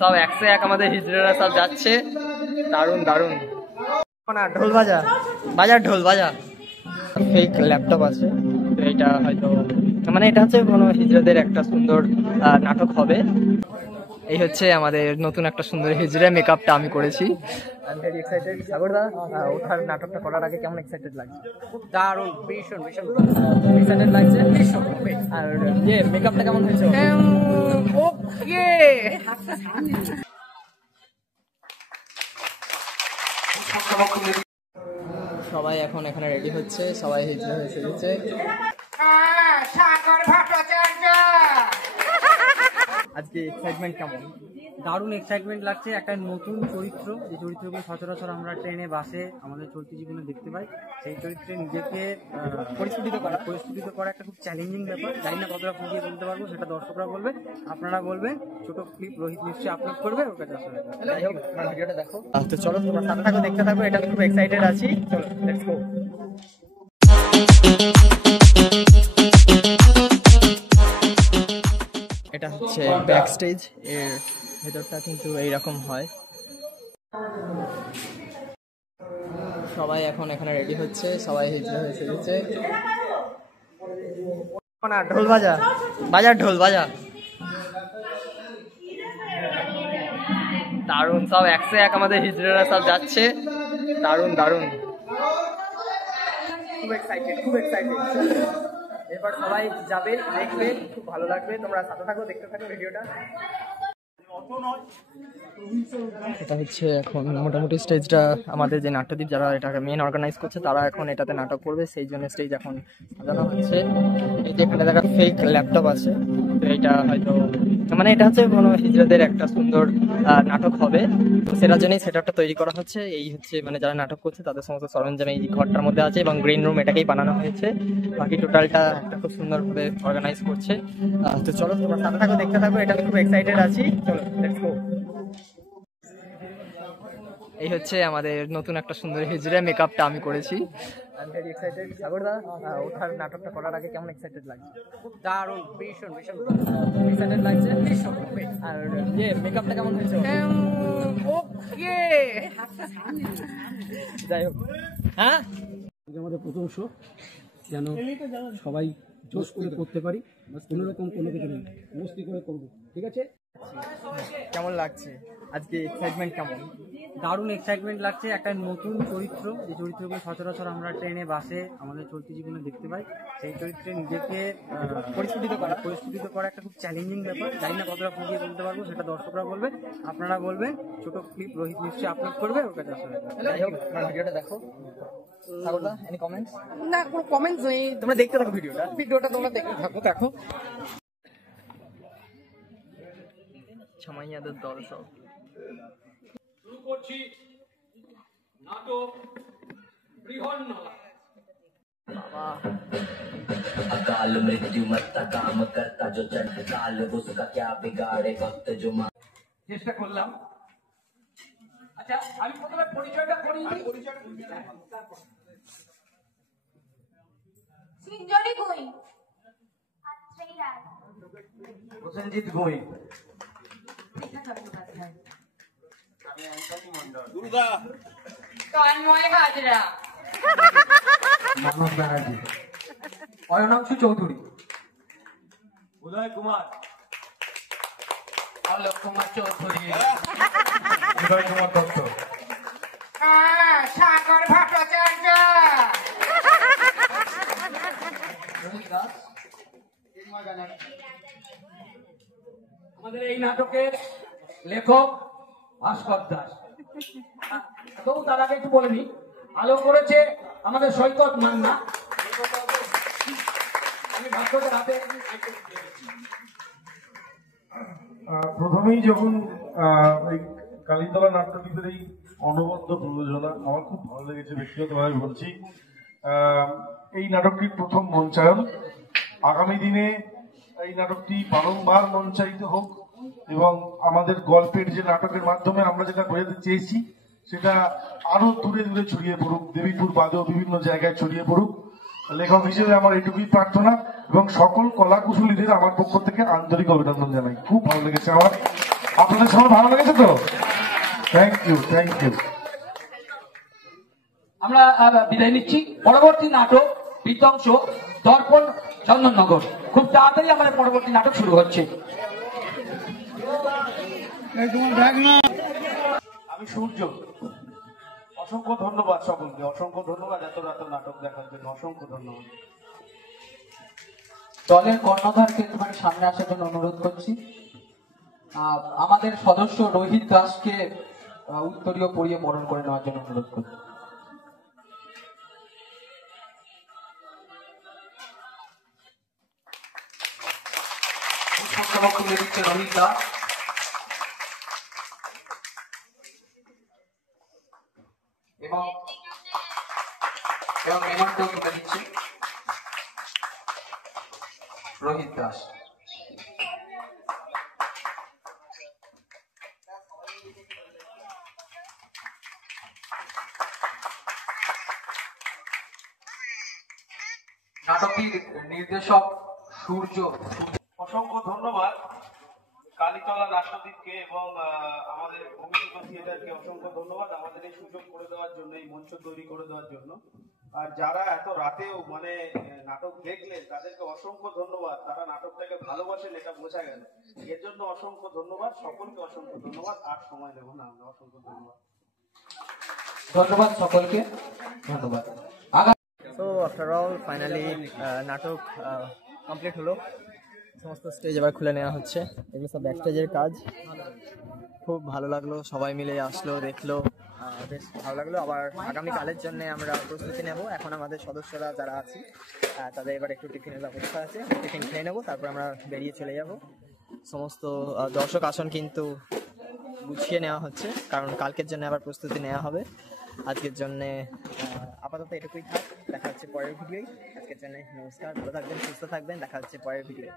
সব 101 আমাদের হিজড়ারা সব যাচ্ছে, দারুণ দারুণ। না ঢোল বাজা, বাজার ঢোল বাজা। ফেক ল্যাপটপ আছে, তো এটা হয়তো মানে এটা হচ্ছে কোনো হিজড়াদের একটা সুন্দর নাটক হবে। এই হচ্ছে আমাদের নতুন একটা সুন্দর হিজড়া মেকআপটা আমি করেছি। I am very excited. সাগরদা, ওঠার নাটকটা করার আগে কেমন এক্সাইটেড লাগছে? দারুণ, ভীষণ ভীষণ এক্সাইটেড লাগছে। আর ইয়ে মেকআপটা কেমন হয়েছে? ওকে। সবাই এখন এখানে রেডি হচ্ছে, সবাই হিজড়া হয়ে সেজেছে। আজকে এক্সাইটমেন্ট কেমন? দারুণ এক্সাইটমেন্ট লাগছে। একটা নতুন চরিত্র, যে চরিত্রগুলো সচরাচর আমরা ট্রেনে বাসে আমাদের চলতি জীবনে দেখতে পাই, সেই চরিত্রে নিজেকে পরিস্ফুটিত করা একটা খুব চ্যালেঞ্জিং ব্যাপার। জানি না কতটা ফুটিয়ে তুলতে পারবো, সেটা দর্শকরা বলবে, আপনারা বলবেন। ছোট ক্লিপ রোহিত নিশ্চয়ই আপলোড করবে, ওর কাছে আসলে। যাই হোক, ভিডিওটা দেখো। তো চলো, তোমরা সাথে থাকো, দেখতে থাকো। এটা খুব এক্সাইটেড আছি। চলো, লেটস গো। এটা হচ্ছে ব্যাক স্টেজ, এর ভেতরটা কিন্তু এইরকম হয়। সবাই এখন এখানে রেডি হচ্ছে, সবাই হিজড়া হয়ে সেজেছে। না ঢোল বাজা, বাজার ঢোল বাজা। দারুণ, সব 101 আমাদের হিজড়ারা সব যাচ্ছে, দারুণ দারুণ। খুব এক্সাইটেড, খুব এক্সাইটেড। এবার সবাই যাবে, দেখবে, খুব ভালো লাগবে। তোমরা সাথে থাকো, দেখতে থাকো ভিডিওটা। এটা হচ্ছে এখন মোটামুটি স্টেজটা আমাদের যে নাট্যদীপ যারা এটাকে মেন অর্গানাইজ করছে, তারা এখন এটাতে নাটক করবে, সেই জন্য স্টেজ এখন সাজানো হচ্ছে। এই যে এখানে দেখা ফেক ল্যাপটপ আছে, তো এটা হয়তো মানে এটা হচ্ছে কোনো হিজড়াদের একটা সুন্দর নাটক হবে, তো সেটার জন্যই সেটআপটা তৈরি করা হচ্ছে। এই হচ্ছে মানে যারা নাটক করছে তাদের সমস্ত সরঞ্জাম এই ঘরটার মধ্যে আছে, এবং গ্রিন রুম এটাকেই বানানো হয়েছে। বাকি টোটালটা একটা খুব সুন্দরভাবে অর্গানাইজ করছে। তো চলো, তোমরা সাথে থাকো, দেখতে থাকো। এটা খুব এক্সাইটেড আছি। চলো, লেটস গো। এই হচ্ছে আমাদের নতুন একটা সুন্দর হিজড়া মেকআপটা আমি করেছি। I am very excited. সাগরদা, ওঠার নাটকটা করার আগে কেমন এক্সাইটেড লাগছে? দারুণ, ভীষণ ভীষণ এক্সাইটেড লাগছে। আর ইয়ে মেকআপটা কেমন হয়েছে? ওকে। যাই হোক, হ্যাঁ আমাদের প্রথম শো, যেন সবাই জোশ করে করতে পারি, কোনো রকম কোনো কিছু নেই, মস্তি করে করবো, ঠিক আছে? কেমন লাগছে? আজকে এক্সাইটমেন্ট কেমন? দারুণ এক্সাইটমেন্ট লাগছে। একটা নতুন চরিত্র, যে চরিত্রগুলো সচরাচর আমরা ট্রেনে বাসে আমাদের চলতি জীবনে দেখতে পাই, সেই চরিত্রে নিজেকে পরিস্ফুটিত করা একটা খুব চ্যালেঞ্জিং ব্যাপার। জানি না কতটা ফুটিয়ে তুলতে পারবো, সেটা দর্শকরা বলবে, আপনারা বলবেন। ছোট ক্লিপ রোহিত নিশ্চয়ই আপলোড করবে, ওর কাছে আসলে। যাই হোক, ভিডিওটা দেখো। সাগরদা, এনি কমেন্টস? না, কোনো কমেন্টস নেই, তোমরা দেখতে থাকো ভিডিওটা তোমরা দেখতে থাকো। দেখো ছামাইয়াদের দল সব শুরু করছি নাটক বৃহন্নলা। अकाल मृत्यु मरता काम करता जो चंड काल उसका क्या बिगाड़े वक्त जो চেষ্টা করলাম। আচ্ছা, আমি প্রথমে পরিচয়টা করি। সিঞ্জরি গুই, প্রসেনজিৎ গুই, দুর্গা, তন্ময় হাজরা, মানব ব্যানার্জি, অয়নাংশু চৌধুরী, উদয় কুমার, অলোক কুমার চৌধুরী, উদয় কুমার দত্ত, সাগর ভট্টাচার্য, আমাদের এই নাটকের লেখক ভাস্কর দাস। তবু তার আগে একটু বলে নি, আলো করেছে আমাদের সৈকত মান্না। আমি ভাস্করের হাতে প্রথমেই যখন এই কালীতলা নাট্যদীপের এই অনবদ্য প্রযোজনা আমার খুব ভালো লেগেছে, ব্যক্তিগতভাবে বলছি। এই নাটকটির প্রথম মঞ্চায়ন, আগামী দিনে এই নাটকটি বারংবার মঞ্চায়িত হোক, এবং আমাদের গল্পের যে নাটকের মাধ্যমে আমরা যেটা বোঝাতে চেয়েছি সেটা আরো দূরে দূরে ছড়িয়ে পড়ুক, দেবীপুর বাদেও বিভিন্ন জায়গায় ছড়িয়ে পড়ুক। লেখক হিসেবে আমার এটুকুই প্রার্থনা, এবং সকল কলা কুশলীদের আমার পক্ষ থেকে আন্তরিক অভিনন্দন জানাই। খুব ভালো লেগেছে আমার, আপনাদের সবার ভালো লেগেছে তো? Thank you, thank you. আমরা বিদায় নিচ্ছি। পরবর্তী নাটক বিধ্বংস, দর্পণ, চন্দননগর। খুব তাড়াতাড়ি আমাদের পরবর্তী নাটক শুরু হচ্ছে। আমি সূর্য। অসংখ্য ধন্যবাদ সকলকে, অসংখ্য ধন্যবাদ এত রাত নাটক দেখার জন্য, অসংখ্য ধন্যবাদ। দলের কর্ণধারকে একটুখানি সামনে আসার জন্য অনুরোধ করছি। আমাদের সদস্য রোহিত দাসকে উত্তরীয় পরিয়ে বরণ করে নেওয়ার জন্য অনুরোধ করছি। তুলে দিচ্ছে রোহিত দাস এবং মেমন্টো তুলে দিচ্ছে রোহিত দাস। নাটকটির নির্দেশক সূর্য। অসংখ্য ধন্যবাদ কালীতলা নাট্যদ্বীপকে এবং আমাদের অমিত থিয়েটারকে অসংখ্য ধন্যবাদ আমাদের এই সুযোগ করে দেওয়ার জন্য, এই মঞ্চ তৈরি করে দেওয়ার জন্য। আর যারা এত রাতেও মানে নাটক দেখলেন তাদেরকে অসংখ্য ধন্যবাদ, তারা নাটকটাকে ভালোবাসেন এটা বোঝা গেল, এর জন্য অসংখ্য ধন্যবাদ সকলকে, অসংখ্য ধন্যবাদ। আর সময় দেবো না আমরা, অসংখ্য ধন্যবাদ। ধন্যবাদ সকলকে, ধন্যবাদ। সো আফটার অল ফাইনালি নাটক কমপ্লিট হলো, সমস্ত স্টেজ এবার খুলে নেওয়া হচ্ছে। এগুলো সব ব্যাক স্টেজের কাজ। খুব ভালো লাগলো, সবাই মিলে আসলো, দেখলো, বেশ ভালো লাগলো। আবার আগামীকালের জন্য আমরা প্রস্তুতি নেব। এখন আমাদের সদস্যরা যারা আছি তাদের এবার একটু টিফিনের ব্যবস্থা আছে, টিফিন খেয়ে নেবো, তারপর আমরা বেরিয়ে চলে যাব। সমস্ত দর্শক আসন কিন্তু গুছিয়ে নেওয়া হচ্ছে, কারণ কালকের জন্য আবার প্রস্তুতি নেওয়া হবে। আজকের জন্য আপাতত এটুকুই থাক, দেখা হচ্ছে পরের ভিডিওই। আজকের জন্য নমস্কার, ভালো থাকবেন, সুস্থ থাকবেন, দেখা হচ্ছে পরের ভিডিও।